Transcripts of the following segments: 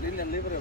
Línea libre.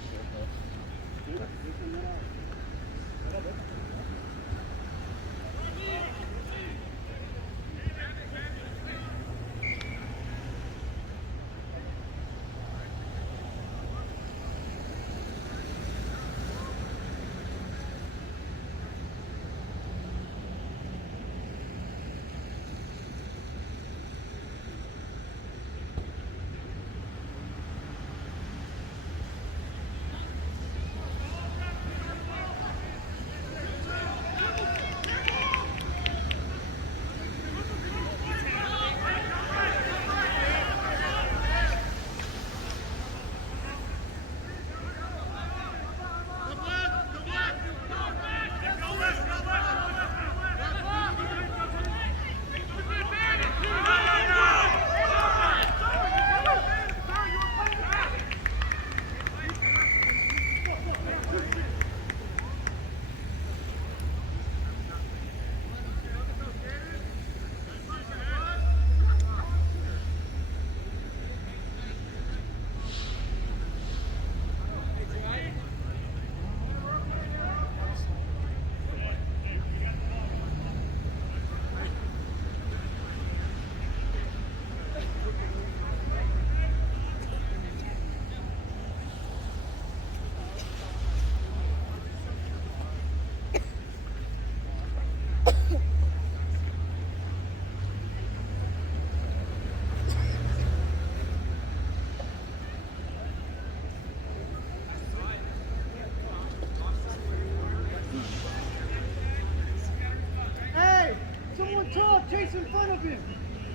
Chase in front of him.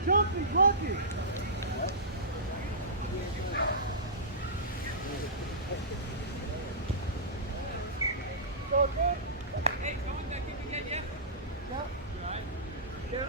Jumping, blocking. Hey, Tom, that kick again, yeah? Yeah. Yeah.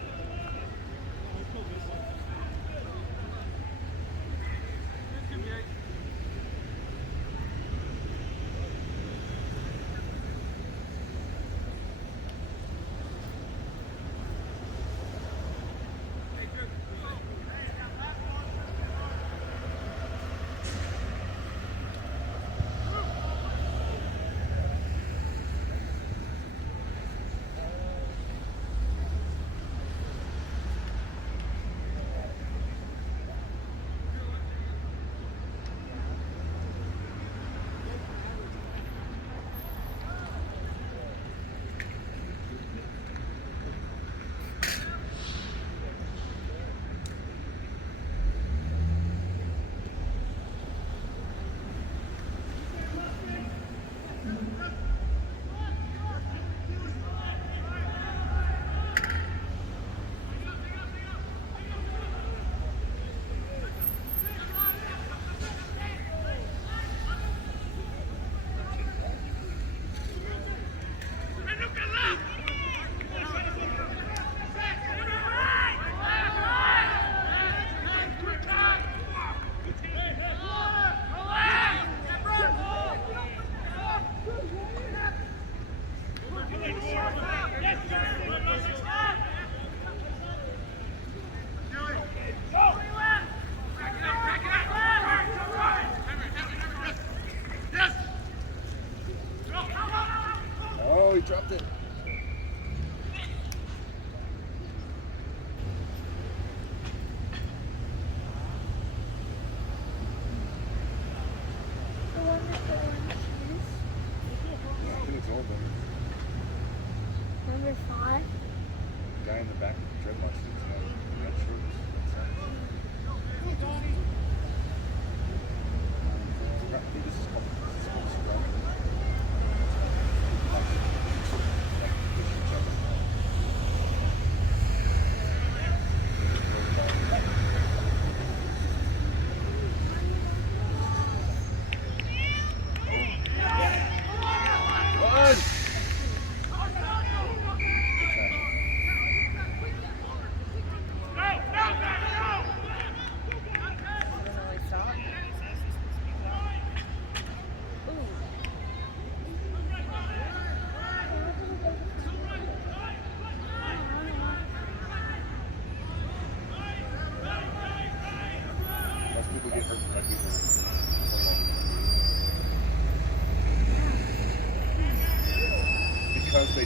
Oh, he dropped it. The one with the orange shoes. I think it's over. Number 5. Guy in the back with the dreadlocks. Red shorts. I think this is called Scrum.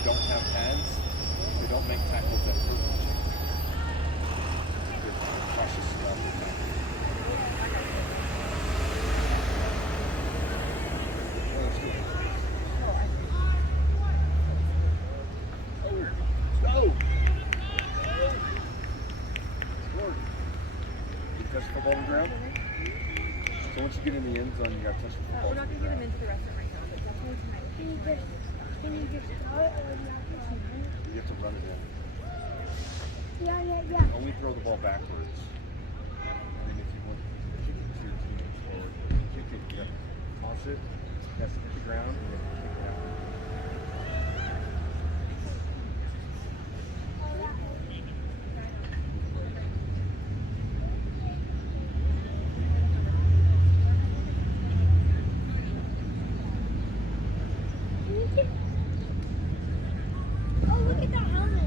don't have pads, they don't make tackles that hurt. They're cautious about their tackles. Well, let's do it. Go! Scored. You touch the football on the ground? So once you get in the end zone, you got to touch the football. We're not going to get them into the restaurant right now, but definitely tonight. Can you just start or not? You have to run it in. Yeah. Only throw the ball backwards. And then if you want to kick it to your teammates forward, kick it, you have to toss it, it has to hit the ground, and you have to kick it out. Oh, look at that helmet.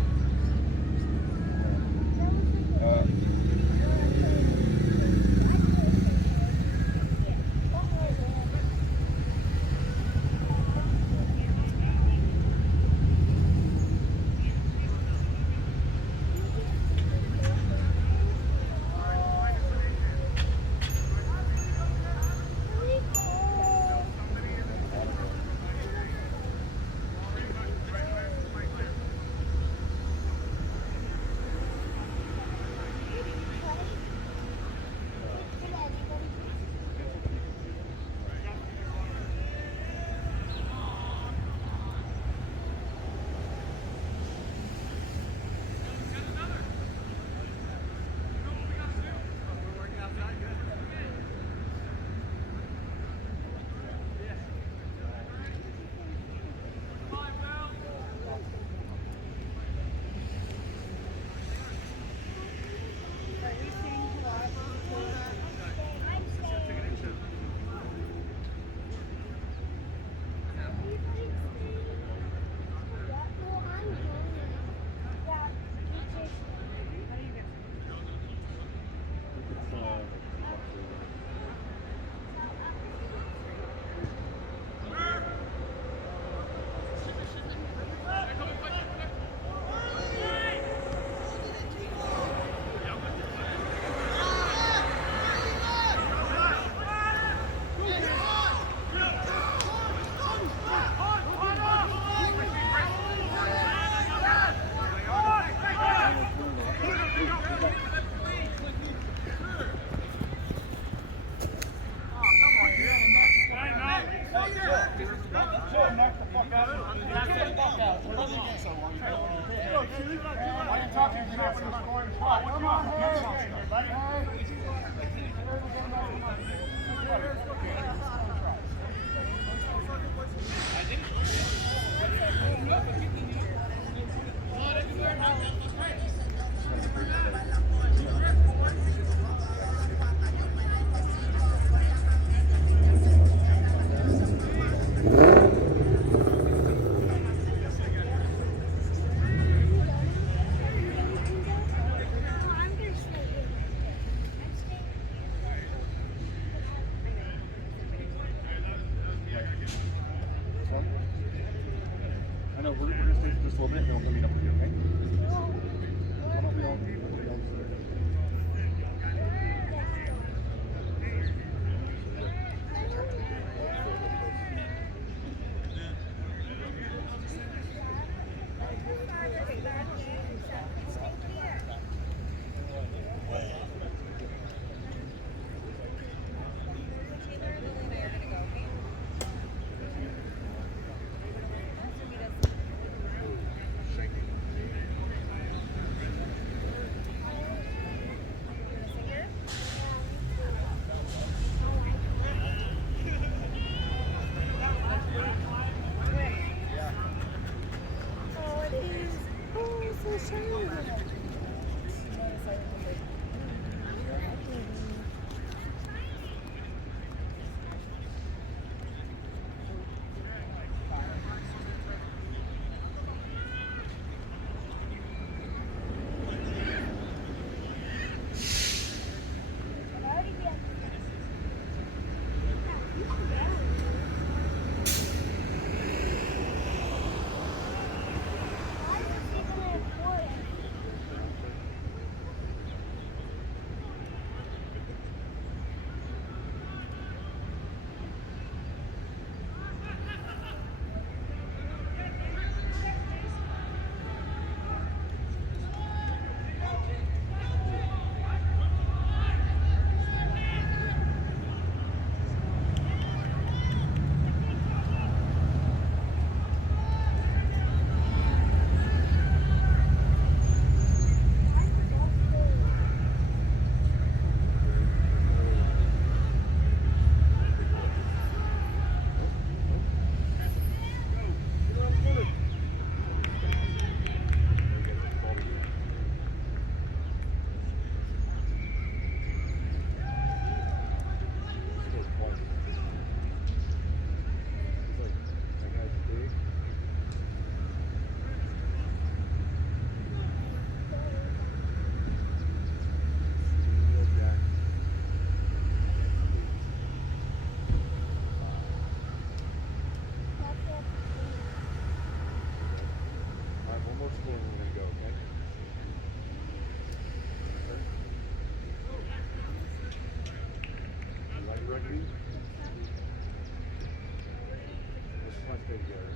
I know, we're going to stay for just a little bit, and then we'll meet up with you, okay? Why don't we all stay together.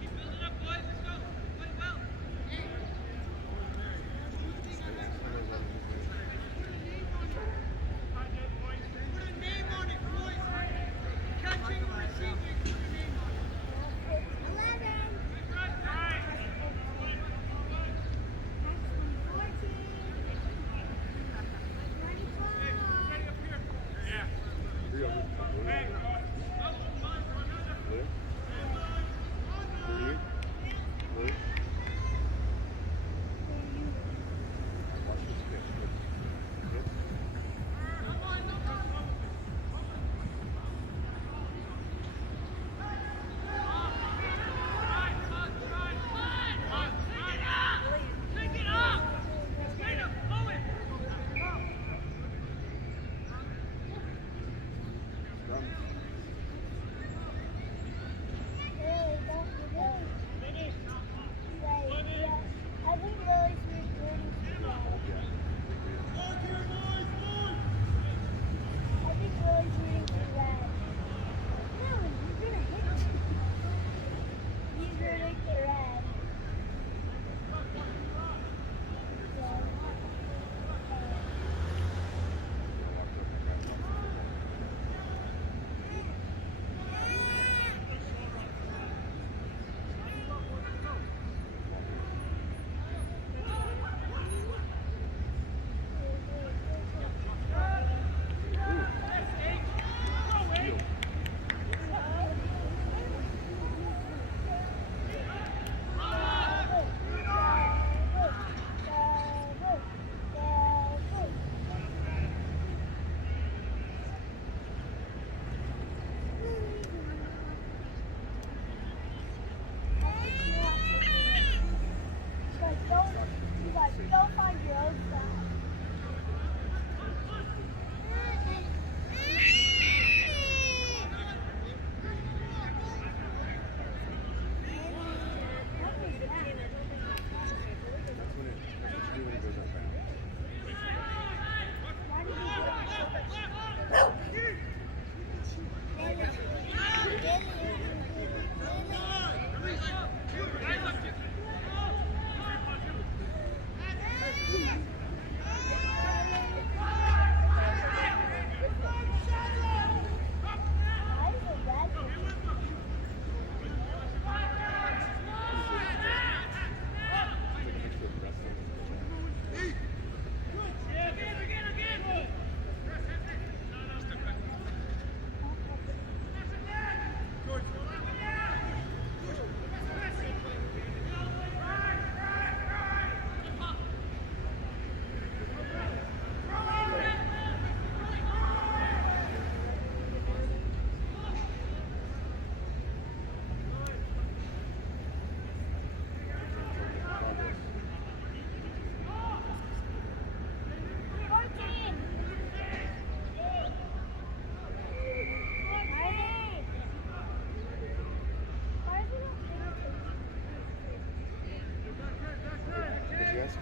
Keep building up, boys. Let's go. Play well. Put a name on it, boys. Catching or receiving. Put a name on it. 11. Three over. Blue. Green. Blue. Watch this pitch. Good. Take it up. Straight up. Owen. Done. Hey, don't forget. Like, yeah, I think Lily's recording today. Yeah. I think Lily's reading today. No, you're gonna hit me. He's gonna get red. Don't find your own side. That's what you do when it goes up bound. Take a picture of the rest of them. What'd you ask?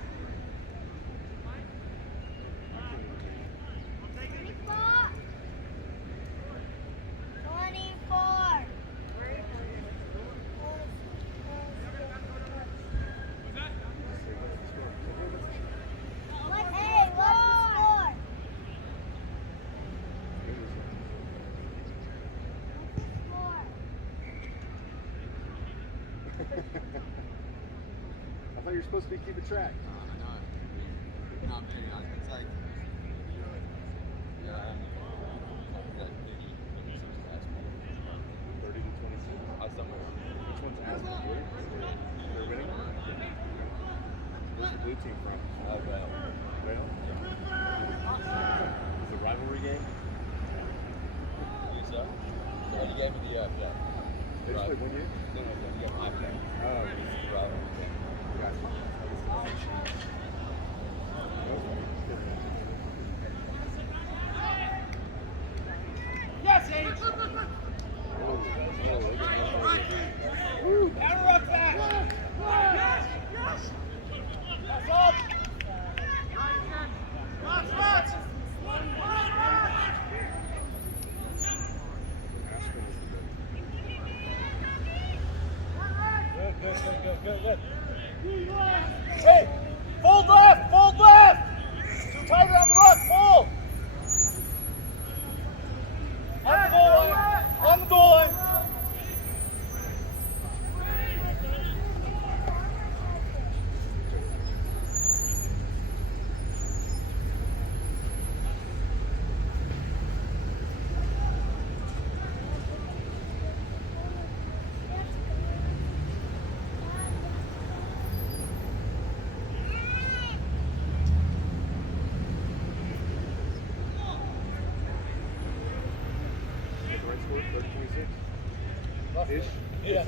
I thought you were supposed to be keeping track. Not maybe not. It's like, yeah, that 30 to 26. somewhere. Which one's Aspen? Blue? They're winning? Where's the blue team from? Well, Well? Is it a rivalry game? you so? So you gave me the, yeah. They just played one game? No, you got my game. Oh, Gotcha. Yes, Aiden. Oh, Power up that. Good, good. Hey, fold left, fold left. Too tight on the rock, fold. On the goal line, on the goal line. Like the right score, 30-26. Ish. Yeah.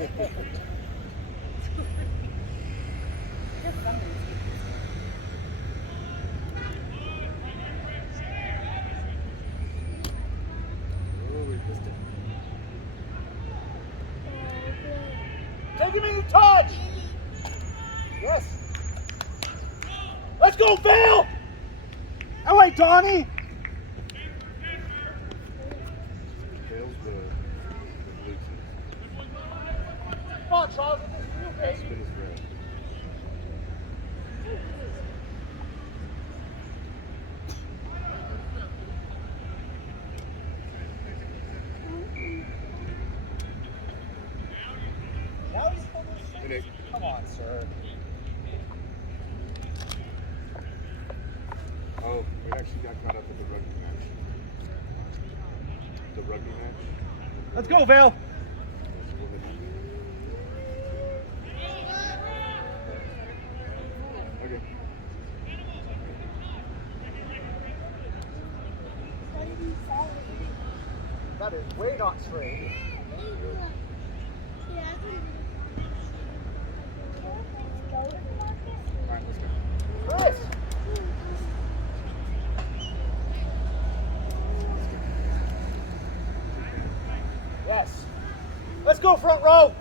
Oh, we missed it. Take him in the touch. Yes. Let's go, Phil. All right, Donnie. Fails the blue team. Come on, Charles. Spin is red. Now he's full And it, Come on, sir. oh, we actually got caught up with the rugby match. The rugby match. Let's go, Vale. Okay. That is way not straight. Alright, let's go. Chris. Yes. Let's go, front row.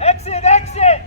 Exit, exit.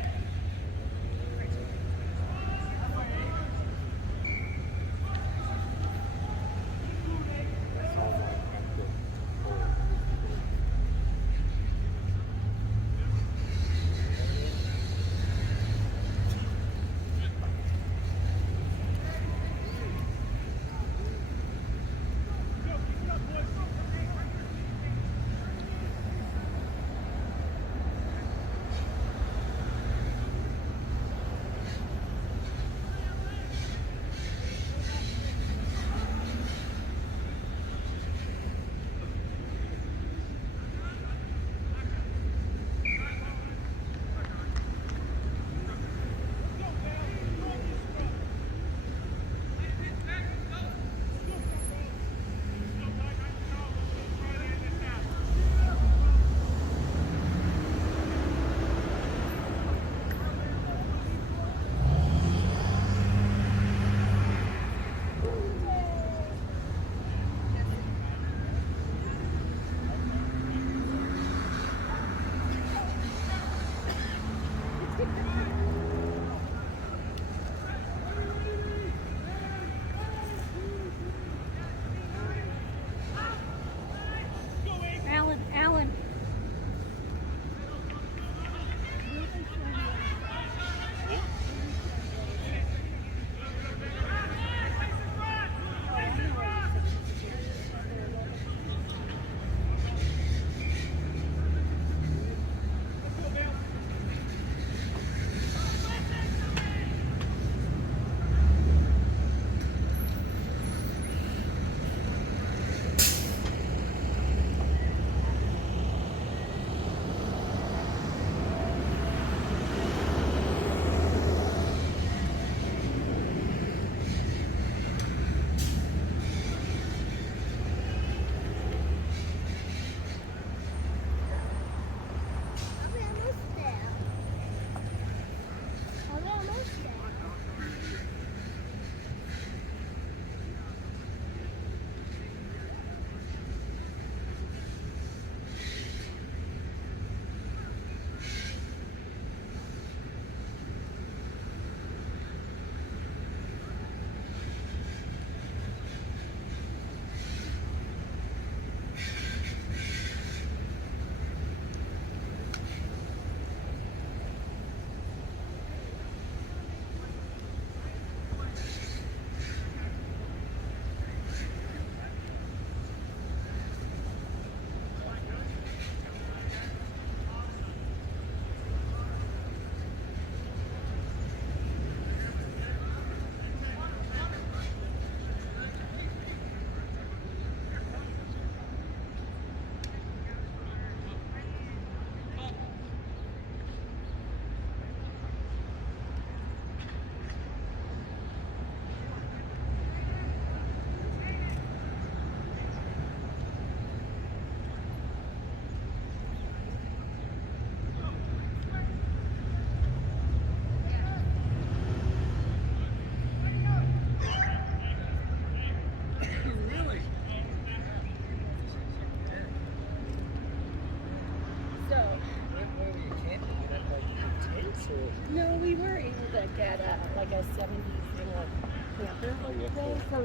get like a 70s thing like camper Oh, yeah, thing. So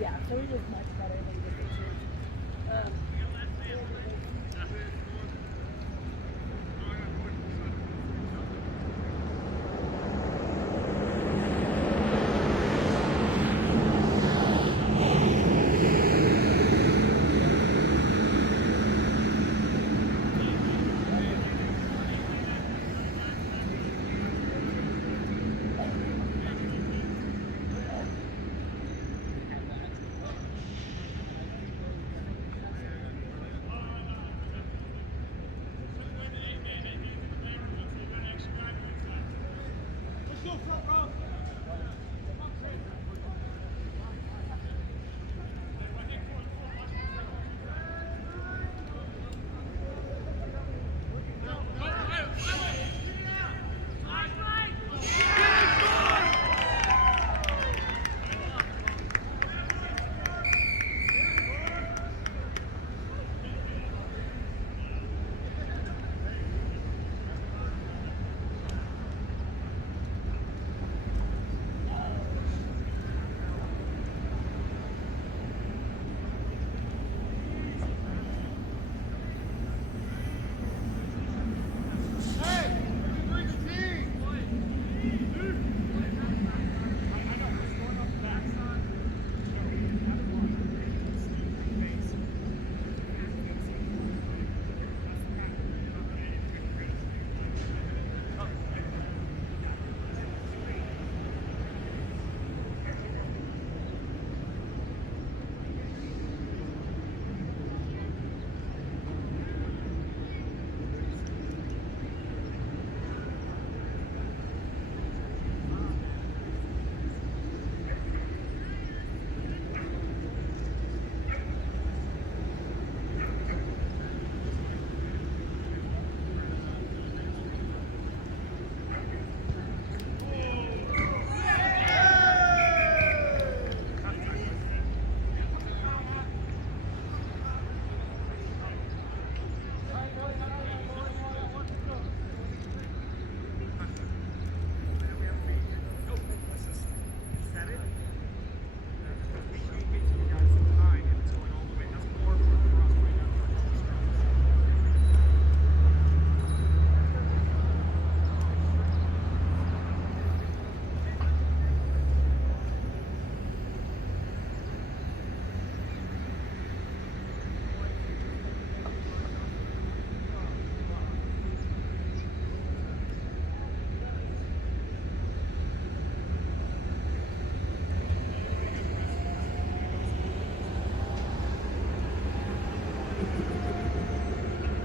yeah, so it is much better than just a cheap.